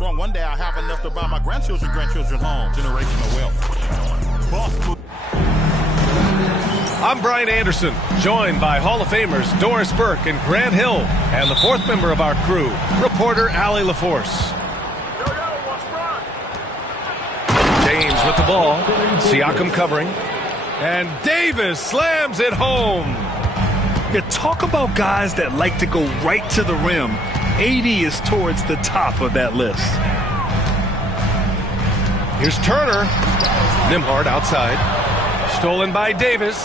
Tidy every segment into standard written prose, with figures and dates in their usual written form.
strong. One day I'll have enough to buy my grandchildren home. Generational wealth. Boss move. I'm Brian Anderson, joined by Hall of Famers Doris Burke and Grant Hill, and the fourth member of our crew, reporter Allie LaForce. James with the ball, Siakam covering, and Davis slams it home. You talk about guys that like to go right to the rim. AD is towards the top of that list. Here's Turner. Nembhard outside. Stolen by Davis.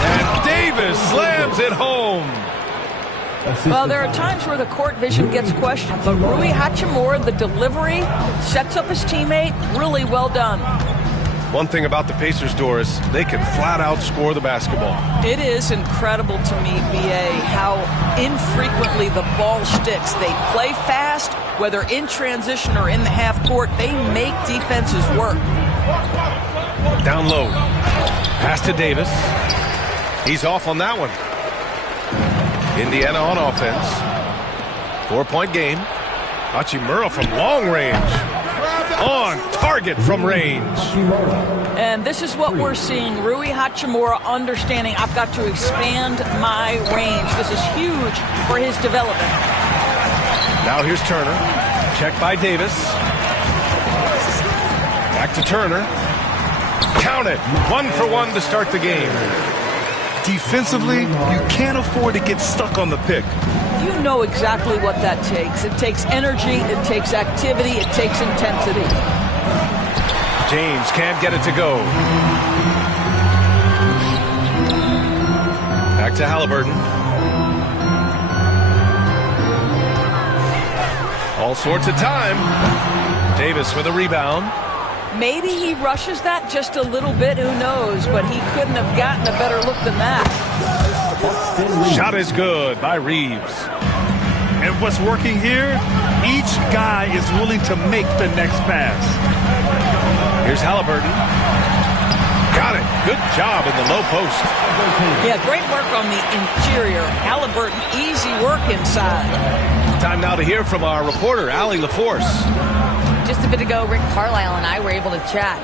And Davis slams it home. Well, there are times where the court vision gets questioned, but Rui Hachimura, the delivery, sets up his teammate. Really well done. One thing about the Pacers, Doris, they can flat out score the basketball. It is incredible to me, B.A., how infrequently the ball sticks. They play fast, whether in transition or in the half court. They make defenses work. Down low. Pass to Davis. He's off on that one. Indiana on offense. 4-point game. Hachimura from long range. On target from range. And this is what we're seeing. Rui Hachimura understanding I've got to expand my range. This is huge for his development. Now here's Turner. Checked by Davis. Back to Turner. Count it. 1 for 1 to start the game. Defensively, you can't afford to get stuck on the pick. You know exactly what that takes. It takes energy, it takes activity, it takes intensity. James can't get it to go. Back to Halliburton. All sorts of time. Davis with a rebound. Maybe he rushes that just a little bit, who knows, but he couldn't have gotten a better look than that. Shot is good by Reeves. And what's working here, each guy is willing to make the next pass. Here's Halliburton. Got it. Good job in the low post. Yeah, great work on the interior. Halliburton, easy work inside. Time now to hear from our reporter, Allie LaForce. Just a bit ago, Rick Carlisle and I were able to chat.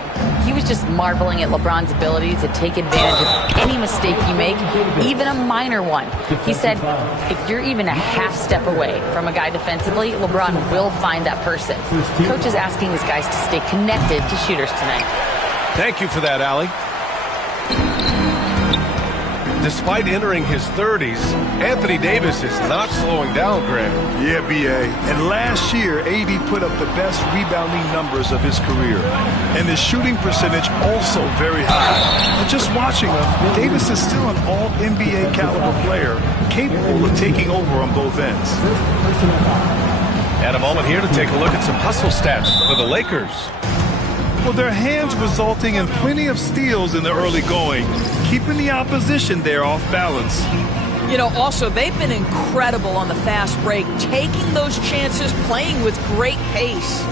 He was just marveling at LeBron's ability to take advantage of any mistake you make, even a minor one. He said, if you're even a half step away from a guy defensively, LeBron will find that person. Coach is asking his guys to stay connected to shooters tonight. Thank you for that, Allie. Despite entering his 30s, Anthony Davis is not slowing down, Grant. Yeah, B.A. And last year, AD put up the best rebounding numbers of his career. And his shooting percentage also very high. And just watching him, Davis is still an all-NBA caliber player, capable of taking over on both ends. And a moment here to take a look at some hustle stats for the Lakers. Well, their hands resulting in plenty of steals in the early going, keeping the opposition there off balance. You know, also, they've been incredible on the fast break, taking those chances, playing with great pace.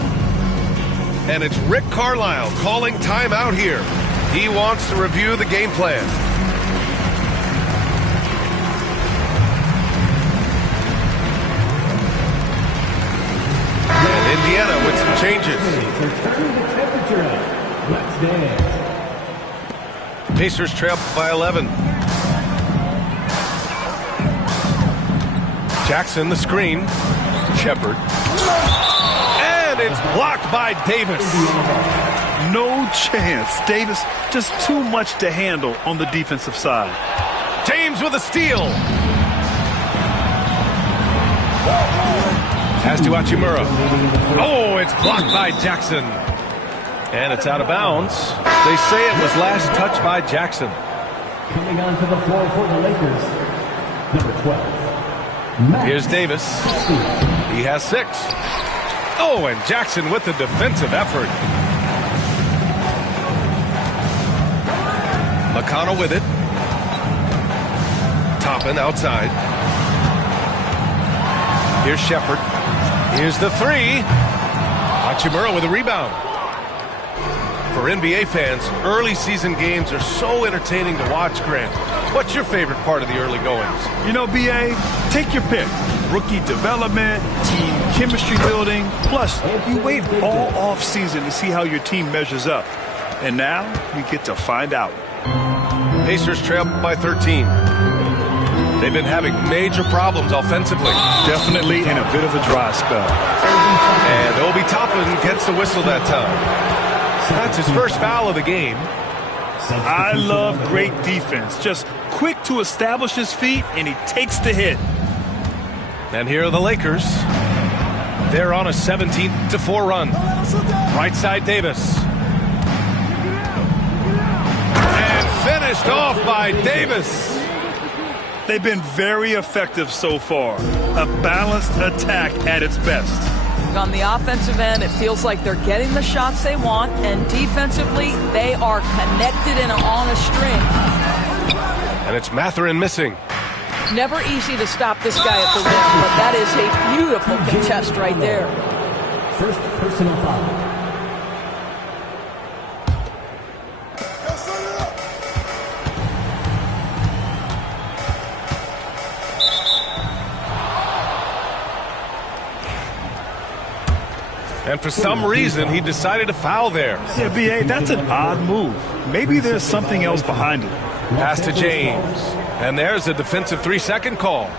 And it's Rick Carlisle calling timeout here. He wants to review the game plan. And Indiana with some changes. Pacers trail by 11. Jackson, the screen. Shepard. And it's blocked by Davis. No chance. Davis just too much to handle on the defensive side. James with a steal. Pass to Hachimura. Oh, it's blocked by Jackson. And it's out of bounds. They say it was last touched by Jackson. Coming onto the floor for the Lakers, number 12. Here's Davis. He has 6. Oh, and Jackson with the defensive effort. McConnell with it. Toppin outside. Here's Shepard. Here's the 3. Hachimura with a rebound. For NBA fans, early season games are so entertaining to watch, Grant. What's your favorite part of the early goings? You know, BA, take your pick. Rookie development, team chemistry building. Plus, you wait all offseason to see how your team measures up. And now, we get to find out. Pacers trail by 13. They've been having major problems offensively. Definitely in a bit of a dry spell. And Obi Toppin gets the whistle that time. That's his first foul of the game. I love great defense. Just quick to establish his feet, and he takes the hit. And here are the Lakers. They're on a 17-4 run. Right side, Davis. And finished off by Davis. They've been very effective so far. A balanced attack at its best. On the offensive end, it feels like they're getting the shots they want, and defensively, they are connected and on a string. And it's Mathurin missing. Never easy to stop this guy at the rim, but that is a beautiful contest right there. First personal foul. And for some reason, he decided to foul there. Yeah, B.A., that's an odd move. Maybe there's something else behind it. Pass to James. And there's a defensive 3-second call.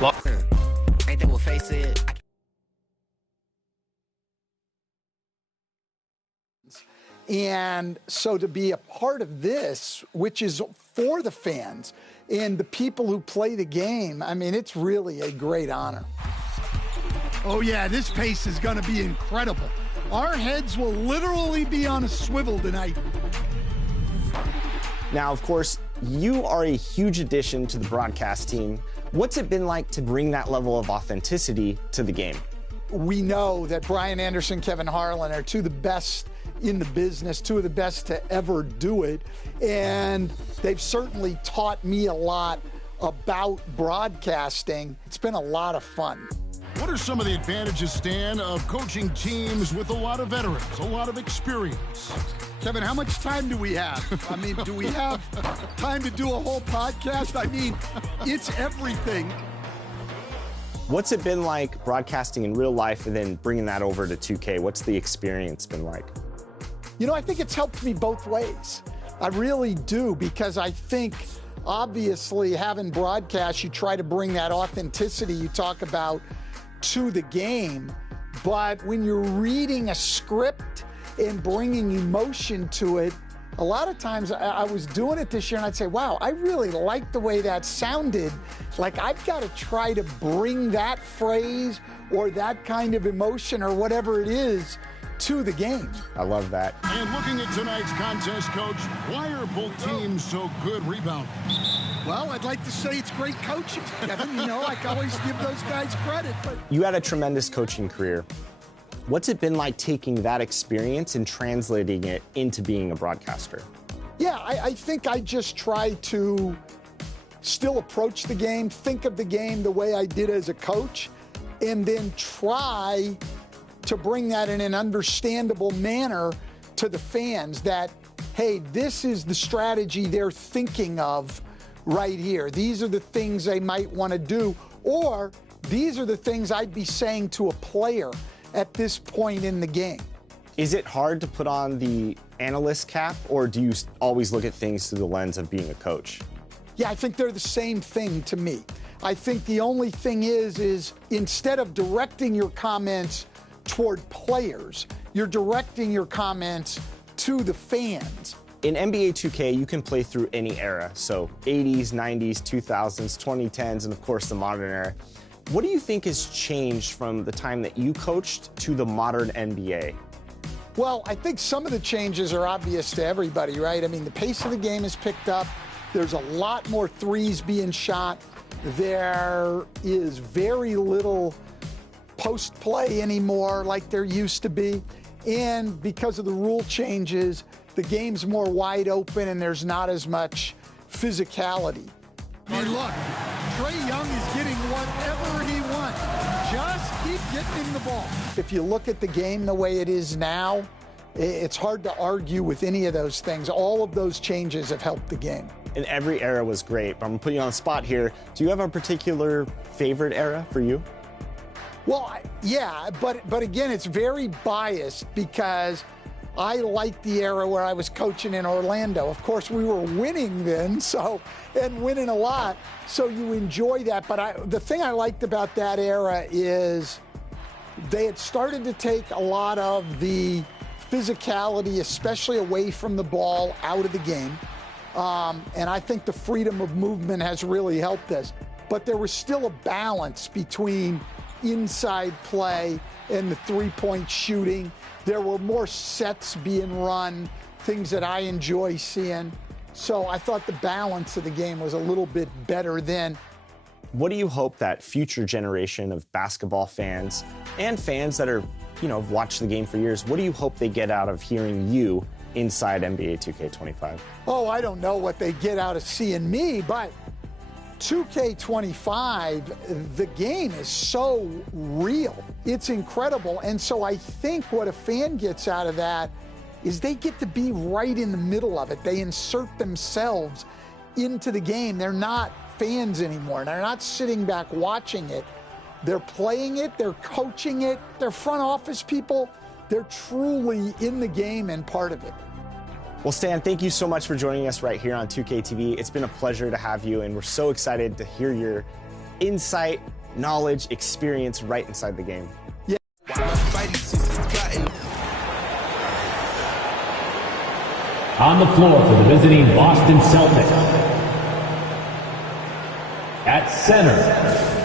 Ain't that what face it? And so to be a part of this, which is for the fans and the people who play the game, I mean, it's really a great honor. Oh, yeah, this pace is going to be incredible. Our heads will literally be on a swivel tonight. Now, of course, you are a huge addition to the broadcast team. What's it been like to bring that level of authenticity to the game? We know that Brian Anderson, Kevin Harlan are two of the best in the business, two of the best to ever do it. And they've certainly taught me a lot about broadcasting. It's been a lot of fun. What are some of the advantages, Stan, of coaching teams with a lot of veterans, a lot of experience? Kevin, how much time do we have? I mean, do we have time to do a whole podcast? I mean, it's everything. What's it been like broadcasting in real life and then bringing that over to 2K? What's the experience been like? You know, I think it's helped me both ways. I really do, because I think, obviously, having broadcast, you try to bring that authenticity you talk about to the game. But when you're reading a script and bringing emotion to it, a lot of times I was doing it this year and I'd say, wow, I really like the way that sounded. Like, I've got to try to bring that phrase or that kind of emotion or whatever it is to the game. I love that. And looking at tonight's contest, Coach, why are both teams so good rebounding? Well, I'd like to say it's great coaching, Kevin. You know, I can always give those guys credit. But You had a tremendous coaching career. What's it been like taking that experience and translating it into being a broadcaster? Yeah, I think I just try to still approach the game, think of the game the way I did as a coach, and then try to bring that in an understandable manner to the fans that, hey, this is the strategy they're thinking of right here. These are the things they might want to do, or these are the things I'd be saying to a player at this point in the game. Is it hard to put on the analyst cap, or do you always look at things through the lens of being a coach? Yeah, I think they're the same thing to me. I think the only thing is instead of directing your comments toward players, you're directing your comments to the fans. In NBA 2K, you can play through any era, so 80s, 90s, 2000s, 2010s, and of course the modern era. What do you think has changed from the time that you coached to the modern NBA? Well, I think some of the changes are obvious to everybody, right? I mean, the pace of the game has picked up. There's a lot more threes being shot. There is very little post play anymore like there used to be. And because of the rule changes, the game's more wide open and there's not as much physicality. I mean, look, Trae Young is getting whatever he wants. Just keep getting him the ball. If you look at the game the way it is now, It's hard to argue with any of those things. All of those changes have helped the game. And every era was great, but I'm going to put you on the spot here. Do you have a particular favorite era for you? Well, yeah, but again, it's very biased because I liked the era where I was coaching in Orlando. Of course, we were winning then, and winning a lot, so you enjoy that. But the thing I liked about that era is they had started to take a lot of the physicality, especially away from the ball, out of the game. And I think the freedom of movement has really helped us. But there was still a balance between inside play and the three-point shooting. There were more sets being run, things that I enjoy seeing. So I thought the balance of the game was a little bit better then. What do you hope that future generation of basketball fans and fans that are, have watched the game for years, what do you hope they get out of hearing you inside NBA 2K25? Oh, I don't know what they get out of seeing me, but 2K25, the game is so real. It's incredible. And so I think what a fan gets out of that is they get to be right in the middle of it. They insert themselves into the game. They're not fans anymore. They're not sitting back watching it. They're playing it. They're coaching it. They're front office people. They're truly in the game and part of it. Well, Stan, thank you so much for joining us right here on 2K TV. It's been a pleasure to have you, and we're so excited to hear your insight, knowledge, experience right inside the game. Yeah. On the floor for the visiting Boston Celtics. At center,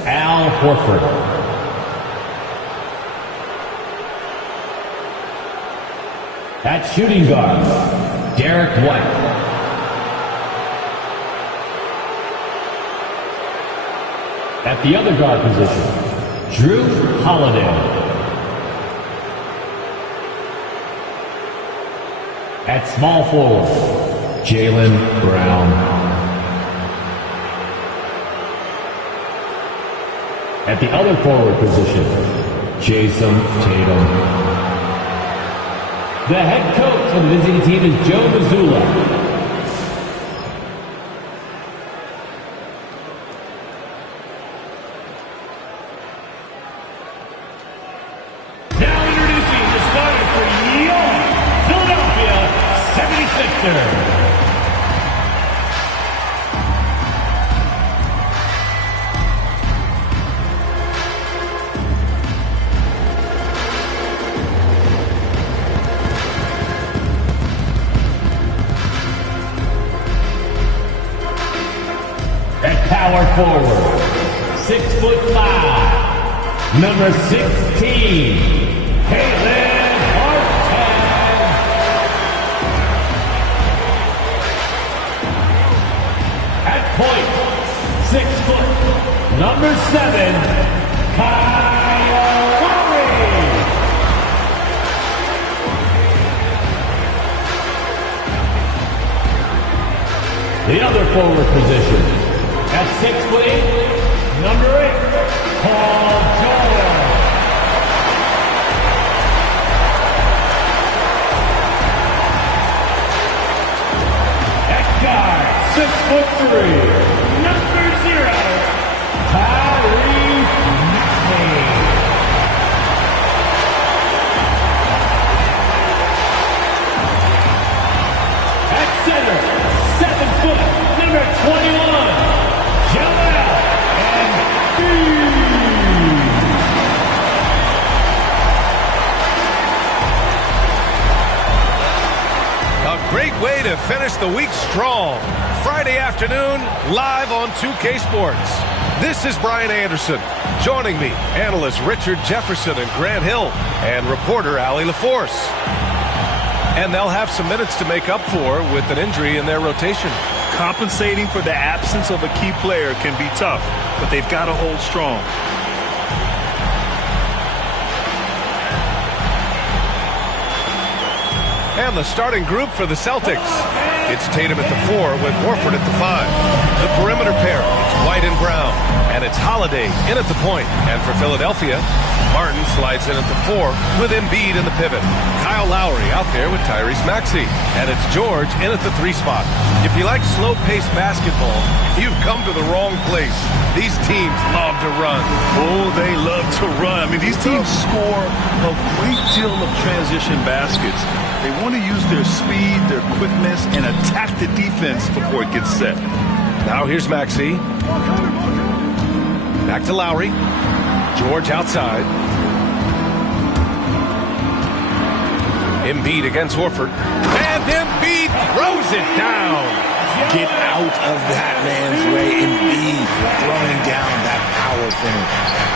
Al Horford. At shooting guard, Derek White. At the other guard position, Drew Holiday. At small forward, Jaylen Brown. At the other forward position, Jason Tatum. The head coach of the visiting team is Joe Mazzulla. Now introducing the starter for your Philadelphia 76ers. Power forward, 6'5", number 16, Caitlin Hartman. At point, 6 foot, number 7, Kyle Lowry. The other forward position. At 6'8", number 8, Paul George. At guard, 6'3", number 0, Tyrese Maxey. At center, 7 foot, number 21. A great way to finish the week strong. Friday afternoon, live on 2K Sports. This is Brian Anderson. Joining me, analysts Richard Jefferson and Grant Hill, and reporter Allie LaForce. And they'll have some minutes to make up for with an injury in their rotation. Compensating for the absence of a key player can be tough, but they've got to hold strong. And the starting group for the Celtics. It's Tatum at the 4 with Horford at the 5. The perimeter pair, it's White and Brown. And it's Holiday in at the point. And for Philadelphia, Martin slides in at the 4 with Embiid in the pivot. Kyle Lowry out there with Tyrese Maxey. And it's George in at the 3 spot. If you like slow-paced basketball, you've come to the wrong place. These teams love to run. Oh, they love to run. I mean, these teams score a great deal of transition baskets. They want to use their speed, their quickness, and attack the defense before it gets set. Now here's Maxey. Back to Lowry. George outside. Embiid against Horford. And Embiid throws it down. Get out of that man's way. Embiid throwing down that power finish.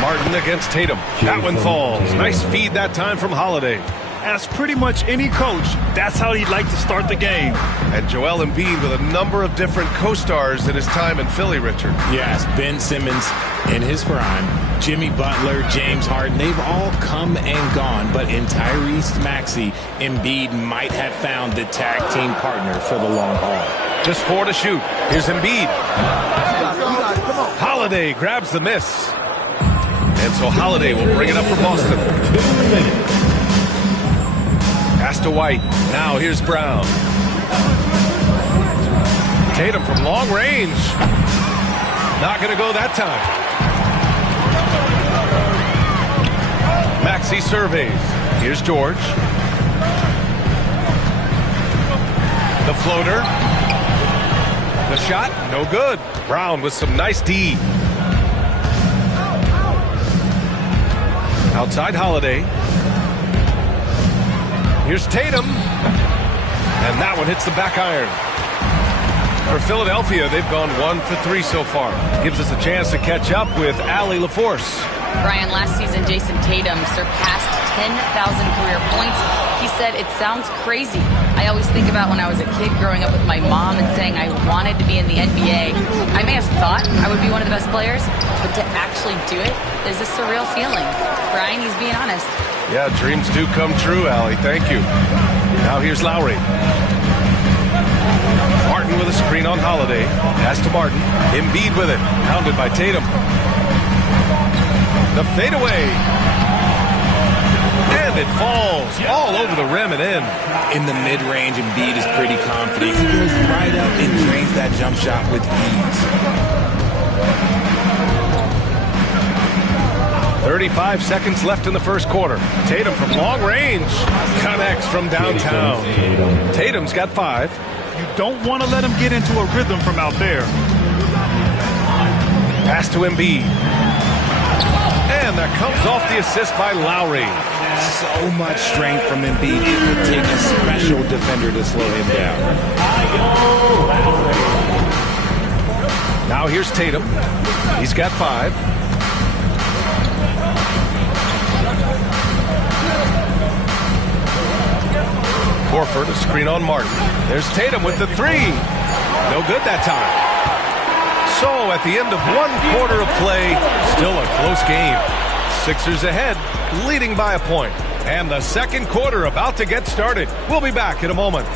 Martin against Tatum. That one falls. Nice feed that time from Holiday. Ask pretty much any coach, that's how he'd like to start the game. And Joel Embiid with a number of different co-stars in his time in Philly, Richard. Yes, Ben Simmons in his prime, Jimmy Butler, James Harden, they've all come and gone. But in Tyrese Maxey, Embiid might have found the tag team partner for the long haul. Just 4 to shoot. Here's Embiid. Holiday grabs the miss. And so Holiday will bring it up for Boston. Pass to White. Now here's Brown. Tatum from long range. Not going to go that time. Maxey surveys. Here's George. The floater. The shot, no good. Brown with some nice D. Outside Holiday. Here's Tatum. And that one hits the back iron. For Philadelphia, they've gone 1 for 3 so far. Gives us a chance to catch up with Allie LaForce. Brian, last season, Jason Tatum surpassed 10,000 career points. He said, it sounds crazy. I always think about when I was a kid growing up with my mom and saying I wanted to be in the NBA. I may have thought I would be one of the best players, but to actually do it is a surreal feeling. Brian, he's being honest. Yeah, dreams do come true, Allie. Thank you. Now here's Lowry. Martin with a screen on Holiday. Pass to Martin. Embiid with it. Pounded by Tatum. The fadeaway. And it falls all over the rim and in. In the mid-range, Embiid is pretty confident. He goes right up and drains that jump shot with ease. 35 seconds left in the first quarter. Tatum from long range. Connects from downtown. Tatum's got 5. You don't want to let him get into a rhythm from out there. Pass to Embiid. And that comes off the assist by Lowry. So much strength from Embiid. It would take a special defender to slow him down. Now here's Tatum. He's got 5. Horford, a screen on Martin. There's Tatum with the 3. No good that time. So at the end of 1 quarter of play, still a close game. Sixers ahead, leading by a point. And the second quarter about to get started. We'll be back in a moment.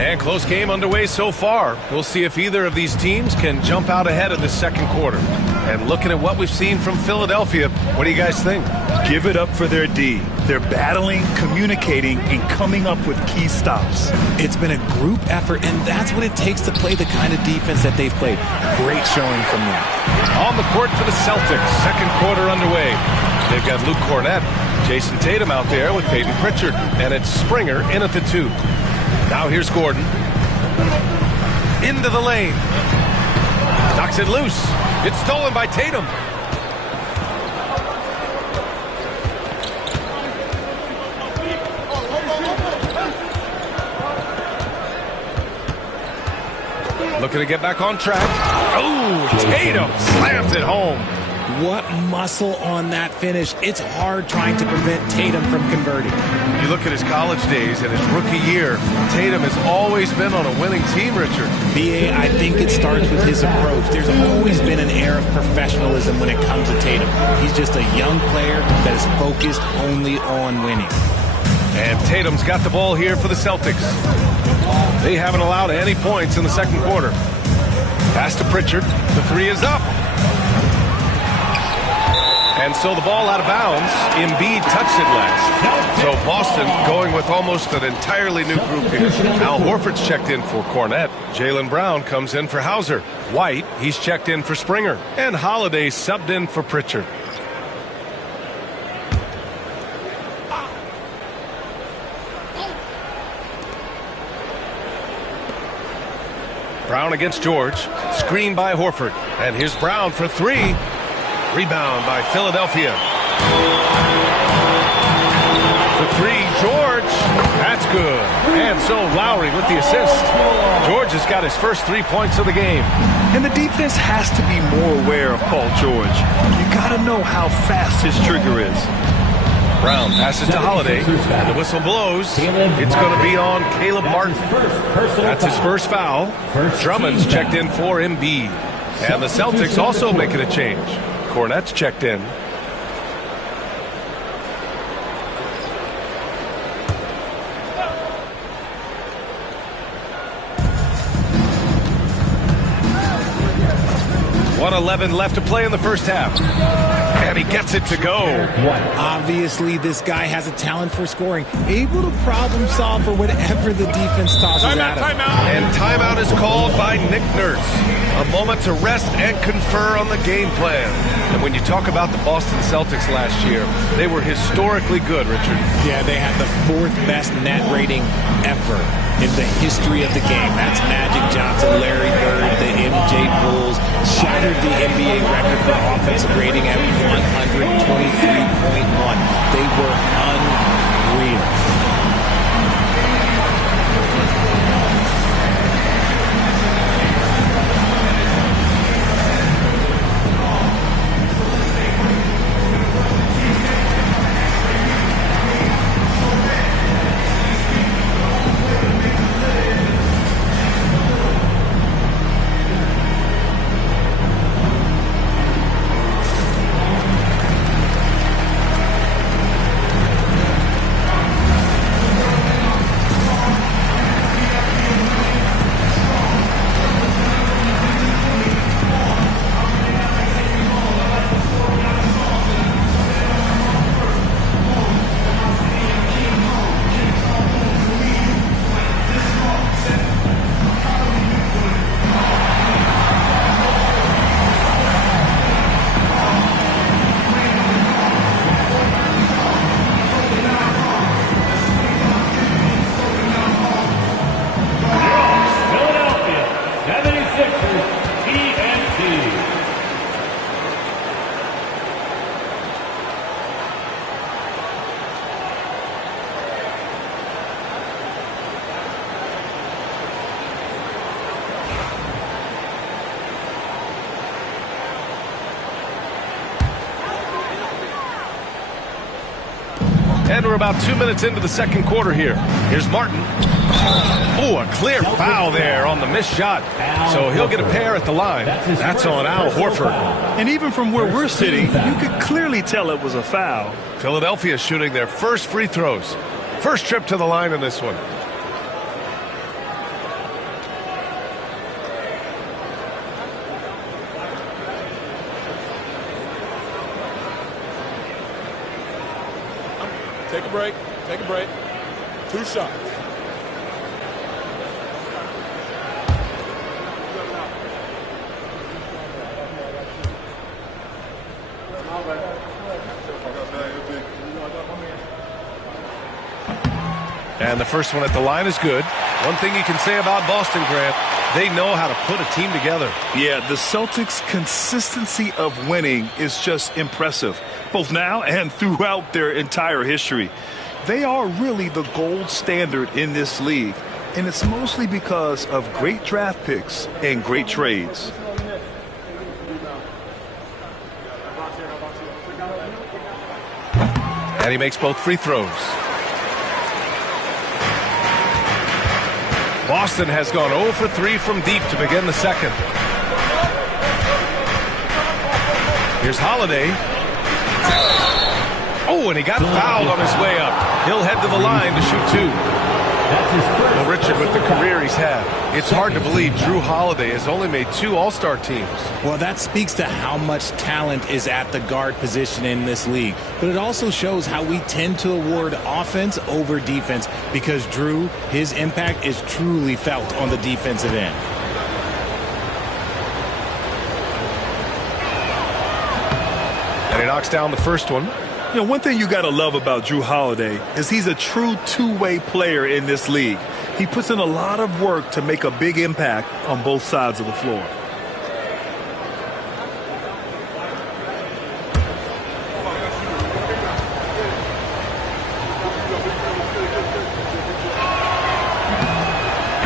And close game underway so far. We'll see if either of these teams can jump out ahead in the second quarter. And looking at what we've seen from Philadelphia, what do you guys think? Give it up for their D. They're battling, communicating, and coming up with key stops. It's been a group effort, and that's what it takes to play the kind of defense that they've played. Great showing from them. On the court for the Celtics, second quarter underway. They've got Luke Cornett, Jason Tatum out there with Peyton Pritchard, and it's Springer in at the 2. Now here's Gordon. Into the lane. Knocks it loose. It's stolen by Tatum. Looking to get back on track. Oh, Tatum slams it home. What muscle on that finish. It's hard trying to prevent Tatum from converting. You look at his college days and his rookie year, Tatum has always been on a winning team, Richard. B.A., I think it starts with his approach. There's always been an air of professionalism when it comes to Tatum. He's just a young player that is focused only on winning. And Tatum's got the ball here for the Celtics. They haven't allowed any points in the second quarter. Pass to Pritchard. The three is up. And so the ball out of bounds. Embiid touched it last. So Boston going with almost an entirely new group here. Al Horford's checked in for Cornette. Jaylen Brown comes in for Hauser. White, he's checked in for Springer. And Holiday subbed in for Pritchard. Brown against George. Screen by Horford. And here's Brown for three. Rebound by Philadelphia. For three, George. That's good. And so Lowry with the assist. George has got his first 3 points of the game. And the defense has to be more aware of Paul George. You got to know how fast his trigger is. Brown passes to Holiday. And the whistle blows. It's going to be on Caleb Martin. That's his first foul. Drummond's checked in for Embiid. And the Celtics also making a change. Cornette's checked in. .111 left to play in the first half. And he gets it to go. Obviously, this guy has a talent for scoring. Able to problem solve for whatever the defense tosses at him. And timeout is called by Nick Nurse. A moment to rest and confer on the game plan. And when you talk about the Boston Celtics last year, they were historically good, Richard. Yeah, they had the 4th best net rating ever in the history of the game. That's Magic Johnson, Larry Bird, the MJ Bulls. Shattered the NBA record for offensive rating at 123.1. They were unreal. And we're about 2 minutes into the second quarter here. Here's Martin. Oh, a clear foul there on the missed shot. So he'll get a pair at the line. That's on Al Horford. And even from where we're sitting, you could clearly tell it was a foul. Philadelphia shooting their first free throws. First trip to the line in this one. Take a break. Take a break. 2 shots. And the first one at the line is good. One thing you can say about Boston, Grant, they know how to put a team together. Yeah, the Celtics' consistency of winning is just impressive, both now and throughout their entire history. They are really the gold standard in this league, and it's mostly because of great draft picks and great trades. And he makes both free throws. Boston has gone 0 for 3 from deep to begin the second. Here's Holiday. Oh, and he got fouled on his way up. He'll head to the line to shoot 2. Well, Richard, with the career he's had, it's hard to believe Drew Holiday has only made 2 All-Star teams. Well, that speaks to how much talent is at the guard position in this league. But it also shows how we tend to award offense over defense because Drew, his impact is truly felt on the defensive end. And he knocks down the first one. You know, one thing you got to love about Drew Holiday is he's a true two-way player in this league. He puts in a lot of work to make a big impact on both sides of the floor.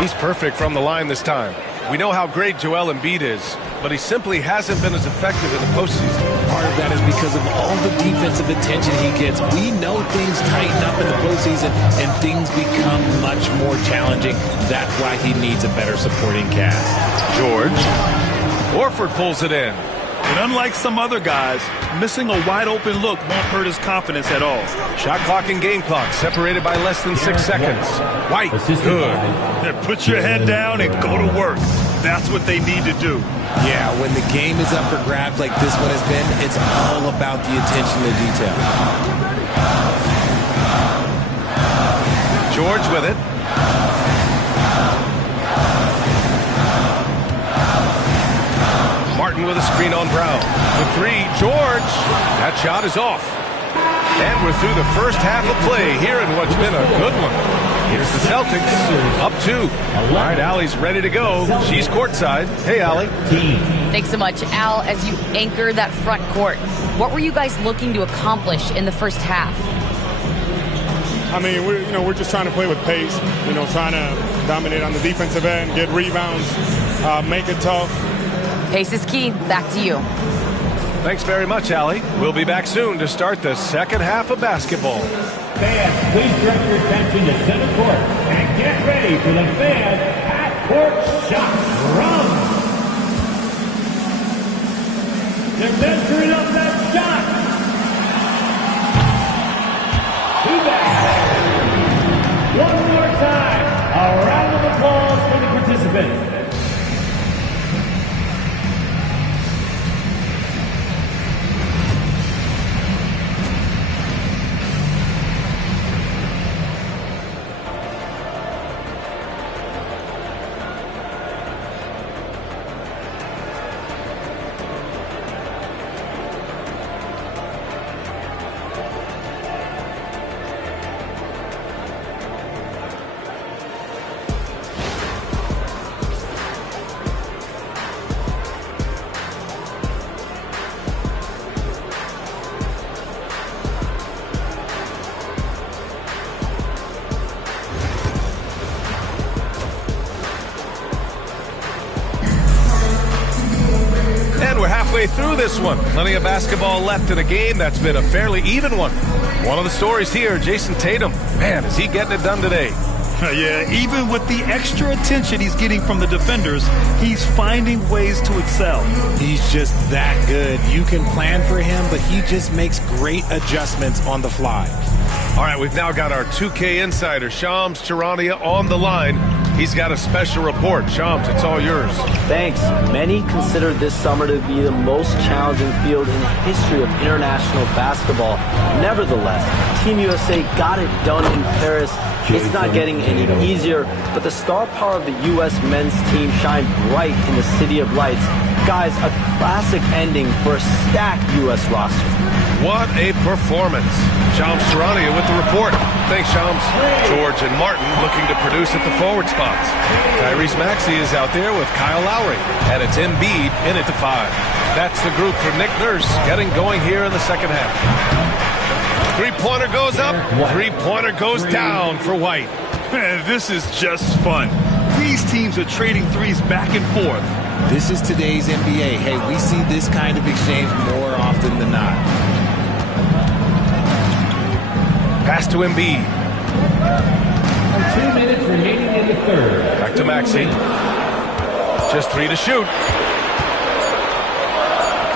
He's perfect from the line this time. We know how great Joel Embiid is, but he simply hasn't been as effective in the postseason. Part of that is because of all the defensive attention he gets. We know things tighten up in the postseason and things become much more challenging. That's why he needs a better supporting cast. George. Horford pulls it in. And unlike some other guys, missing a wide-open look won't hurt his confidence at all. Shot clock and game clock separated by less than 6 seconds. White, good. Put your head down and go to work. That's what they need to do. Yeah, when the game is up for grabs like this one has been, it's all about the attention to detail. George with it. Martin with a screen on Brown. The 3, George. That shot is off. And we're through the first half of play here in what's been a good one. Here's the Celtics, up 2. All right, Allie's ready to go. She's courtside. Hey, Allie. Thanks so much, Al. As you anchor that front court, what were you guys looking to accomplish in the first half? I mean, we're just trying to play with pace. Trying to dominate on the defensive end, get rebounds, make it tough. Pace is key. Back to you. Thanks very much, Allie. We'll be back soon to start the second half of basketball. Fans, please direct your attention to center court and get ready for the fan half-court shot run. They're measuring up that shot. Too bad. One more time. A round of applause for the participants. Through this one. Plenty of basketball left in a game that's been a fairly even one. One of the stories here, Jason Tatum. Man, is he getting it done today? Yeah, even with the extra attention he's getting from the defenders, he's finding ways to excel. He's just that good. You can plan for him, but he just makes great adjustments on the fly. All right, we've now got our 2K insider, Shams Charania, on the line. He's got a special report. Shams, it's all yours. Thanks. Many consider this summer to be the most challenging field in the history of international basketball. Nevertheless, Team USA got it done in Paris. It's not getting any easier, but the star power of the U.S. men's team shined bright in the City of Lights. Guys, a classic ending for a stacked U.S. roster. What a performance. Shams Charania with the report. Thanks, Shams. George and Martin looking to produce at the forward spots. Tyrese Maxey is out there with Kyle Lowry, and it's Embiid in at the 5. That's the group for Nick Nurse getting going here in the second half. Three-pointer goes up, three-pointer goes down for White. Man, this is just fun. These teams are trading threes back and forth. This is today's NBA. Hey, we see this kind of exchange more often than not. Pass to Embiid. 2 minutes remaining in the third. Back to Maxey. Just 3 to shoot.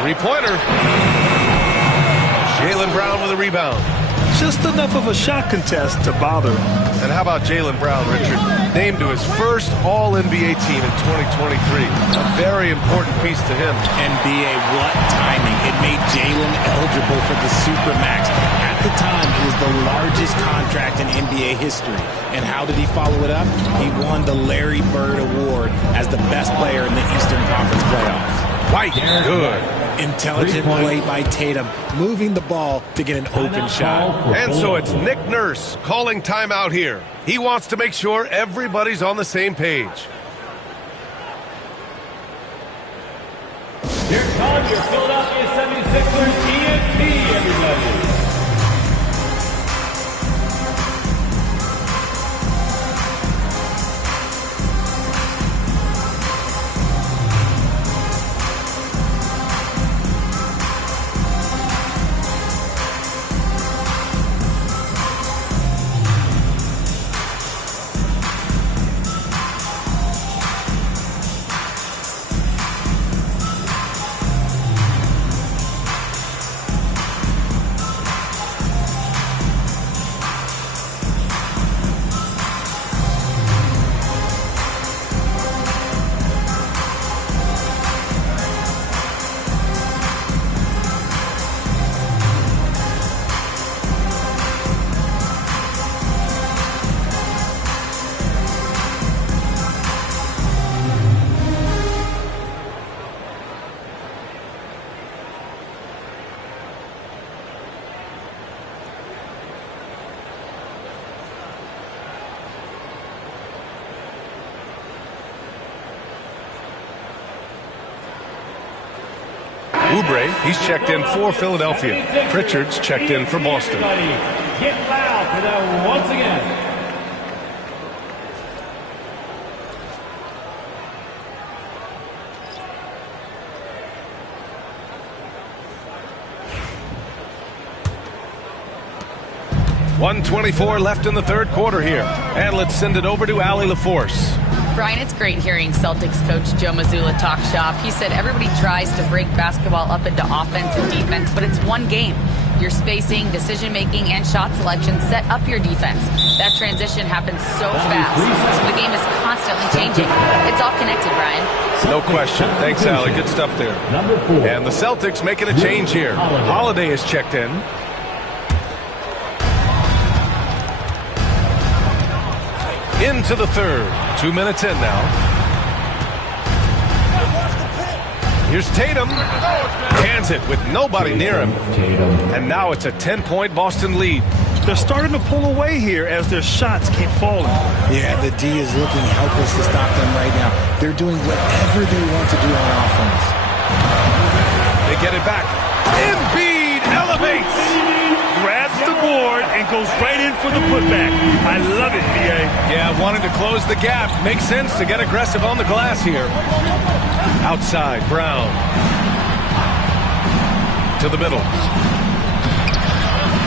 Three-pointer. Jaylen Brown with a rebound. Just enough of a shot contest to bother him. And how about Jaylen Brown, Richard? Named to his first All-NBA team in 2023. A very important piece to him. NBA, what timing. It made Jaylen eligible for the Supermax. At the time, it was the largest contract in NBA history. And how did he follow it up? He won the Larry Bird Award as the best player in the Eastern Conference playoffs. White, good. Intelligent play by Tatum, moving the ball to get an open shot. And so it's Nick Nurse calling timeout here. He wants to make sure everybody's on the same page. Here comes your Philadelphia 76ers TNT, everybody. Oubre, he's checked in for Philadelphia. Pritchard's checked in for Boston. Get loud for that once again. .124 left in the third quarter here. And let's send it over to Allie LaForce. Brian, it's great hearing Celtics coach Joe Mazzulla talk shop. He said everybody tries to break basketball up into offense and defense, but it's one game. Your spacing, decision-making, and shot selection set up your defense. That transition happens so fast, so the game is constantly changing. It's all connected, Brian. No question. Thanks, Allie. Good stuff there. And the Celtics making a change here. Holiday is checked in. Into the third. 2 minutes in now. Here's Tatum. Hands it with nobody near him. And now it's a 10-point Boston lead. They're starting to pull away here as their shots keep falling. Yeah, the D is looking helpless to stop them right now. They're doing whatever they want to do on offense. They get it back. Embiid elevates. Grabs the board and goes right in for the putback. I love it, B.A. Yeah, wanting to close the gap. Makes sense to get aggressive on the glass here. Outside, Brown. To the middle.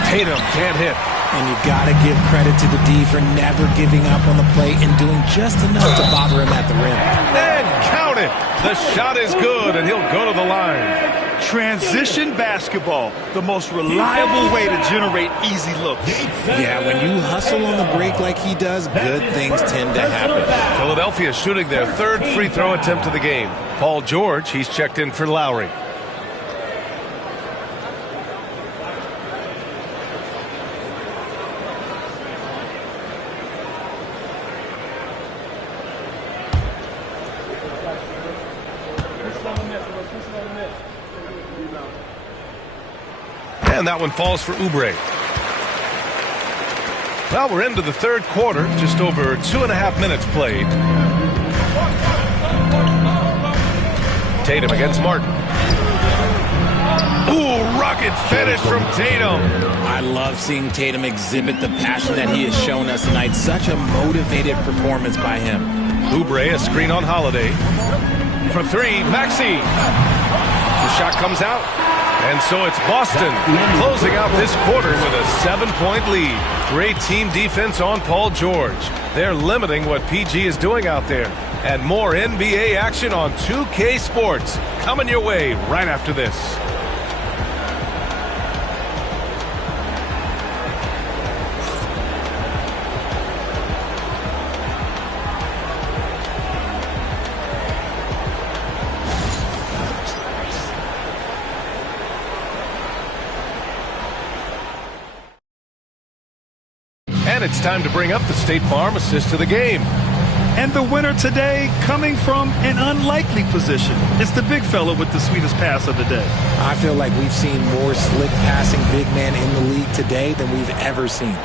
Tatum can't hit. And you got to give credit to the D for never giving up on the play and doing just enough to bother him at the rim. And count it. The shot is good, and he'll go to the line. Transition basketball, the most reliable way to generate easy looks. Yeah, when you hustle on the break like he does, good things tend to happen. Philadelphia shooting their third free throw attempt of the game. Paul George, he's checked in for Lowry. And that one falls for Oubre. Well, we're into the third quarter, just over 2.5 minutes played. Tatum against Martin. Ooh, rocket finish from Tatum. I love seeing Tatum exhibit the passion that he has shown us tonight. Such a motivated performance by him. Oubre, a screen on Holiday. For three, Maxey. The shot comes out. And so it's Boston closing out this quarter with a 7-point lead. Great team defense on Paul George. They're limiting what PG is doing out there. And more NBA action on 2K Sports coming your way right after this. And it's time to bring up the State Farm assist to the game. And the winner today coming from an unlikely position. It's the big fella with the sweetest pass of the day. I feel like we've seen more slick passing big men in the league today than we've ever seen.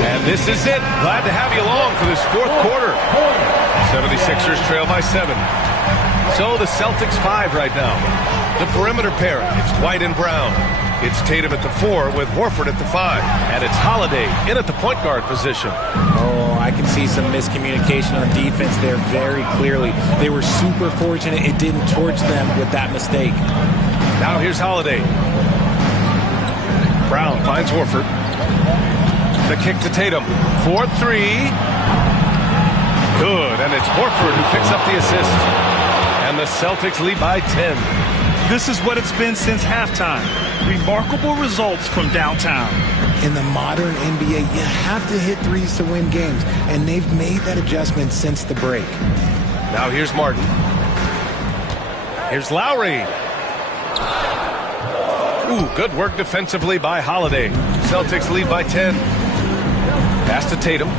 And this is it. Glad to have you along for this fourth quarter. 76ers trail by 7. So the Celtics 5 right now. The perimeter pairing, it's White and Brown. It's Tatum at the 4 with Horford at the 5. And it's Holiday in at the point guard position. Oh, I can see some miscommunication on defense there very clearly. They were super fortunate it didn't torch them with that mistake. Now here's Holiday. Brown finds Horford. The kick to Tatum. 4-3. Good, and it's Horford who picks up the assist. And the Celtics lead by 10. This is what it's been since halftime. Remarkable results from downtown. In the modern NBA, you have to hit threes to win games, and they've made that adjustment since the break. Now here's Martin. Here's Lowry. Ooh, good work defensively by Holiday. Celtics lead by 10. Pass to Tatum. 2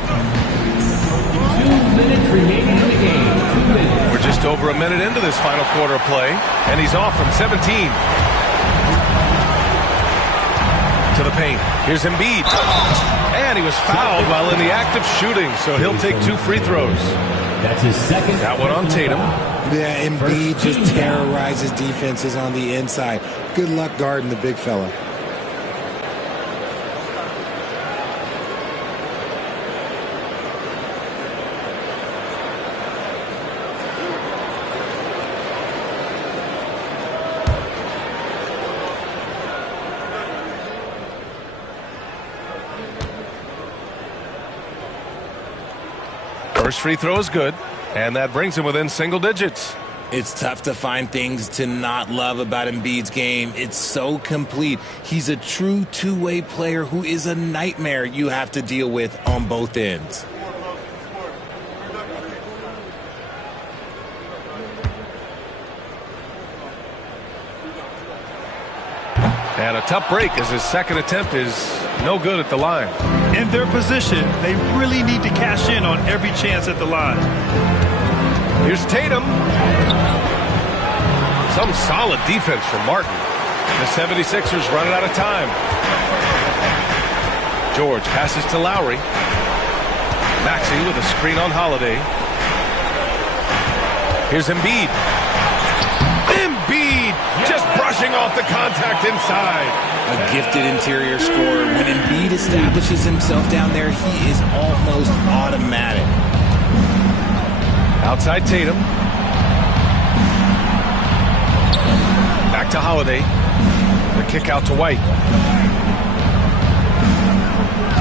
minutes remaining in the game. 2 minutes. We're just over a minute into this final quarter of play, and he's off from 17. To the paint. Here's Embiid. And he was fouled while in the act of shooting, so he'll take 2 free throws. That's his second. That one on Tatum. Yeah, Embiid just terrorizes defenses on the inside. Good luck guarding the big fella. First free throw is good, and that brings him within single digits. It's tough to find things to not love about Embiid's game. It's so complete. He's a true two-way player who is a nightmare you have to deal with on both ends. And a tough break as his second attempt is no good at the line. In their position, they really need to cash in on every chance at the line. Here's Tatum. Some solid defense from Martin. The 76ers running out of time. George passes to Lowry. Maxey with a screen on Holiday. Here's Embiid. Embiid just brushing off the contact inside. A gifted interior scorer. When Embiid establishes himself down there, he is almost automatic. Outside Tatum. Back to Holiday. The kick out to White.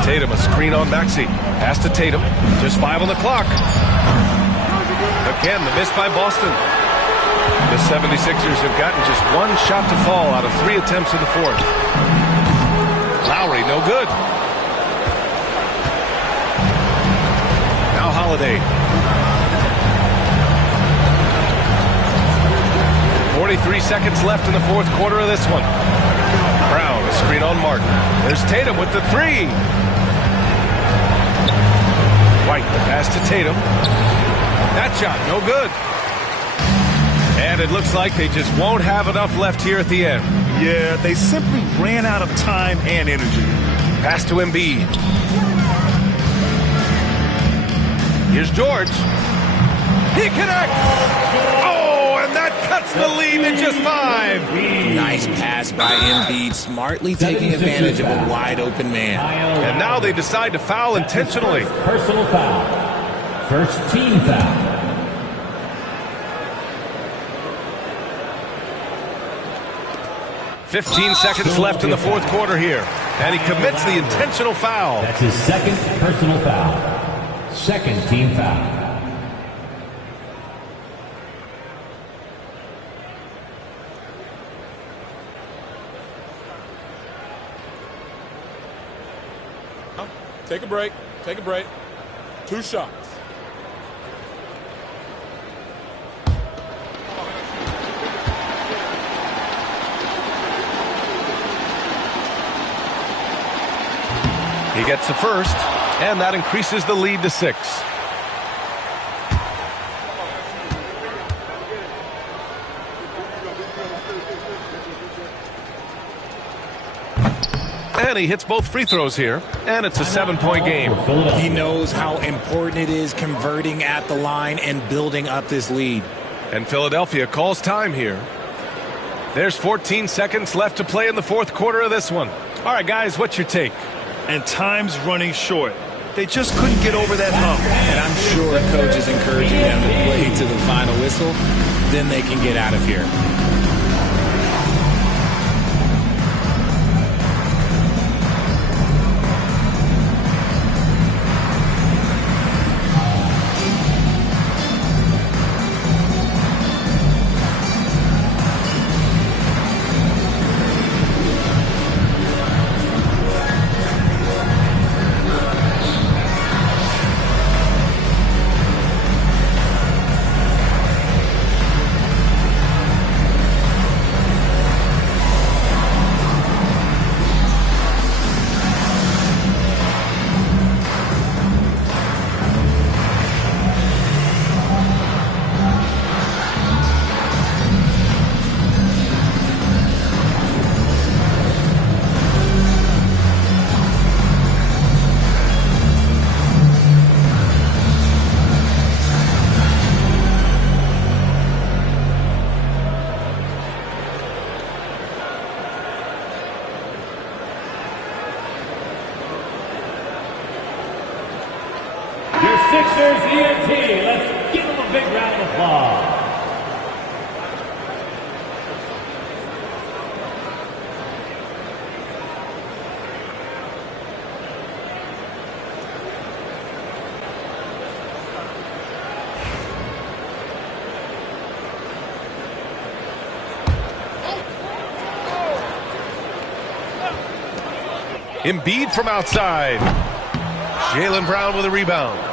Tatum, a screen on Maxey. Pass to Tatum. Just 5 on the clock. Again, the miss by Boston. The 76ers have gotten just 1 shot to fall out of 3 attempts in the fourth. Lowry, no good. Now Holiday. 43 seconds left in the fourth quarter of this one. Brown, a screen on Martin. There's Tatum with the 3. White, the pass to Tatum. That shot, no good. And it looks like they just won't have enough left here at the end. Yeah, they simply ran out of time and energy. Pass to Embiid. Here's George. He connects. Oh, and that cuts the lead to just 5. Nice pass by Embiid, smartly taking advantage of a wide open man. And now they decide to foul intentionally. Personal foul. First team foul. 15 seconds left in the fourth quarter here. And he commits the intentional foul. That's his second personal foul. Second team foul. Take a break. Take a break. 2 shots. He gets the first, and that increases the lead to 6. And he hits both free throws here, and it's a 7-point game. He knows how important it is converting at the line and building up this lead. And Philadelphia calls time here. There's 14 seconds left to play in the fourth quarter of this one. All right, guys, what's your take? And time's running short. They just couldn't get over that hump. And I'm sure coach is encouraging them to play to the final whistle. Then they can get out of here. Sixers ENT. Let's give them a big round of applause. Embiid from outside. Jaylen Brown with a rebound.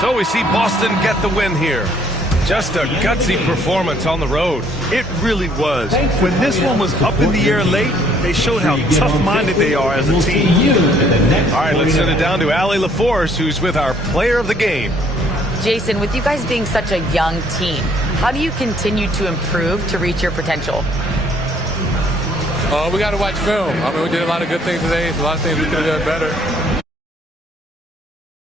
So we see Boston get the win here. Just a gutsy performance on the road. It really was. When this one was up in the air late, they showed how tough-minded they are as a team. All right, let's send it down to Allie LaForce, who's with our player of the game. Jason, with you guys being such a young team, how do you continue to improve to reach your potential? We got to watch film. I mean, we did a lot of good things today. A lot of things we could have done better.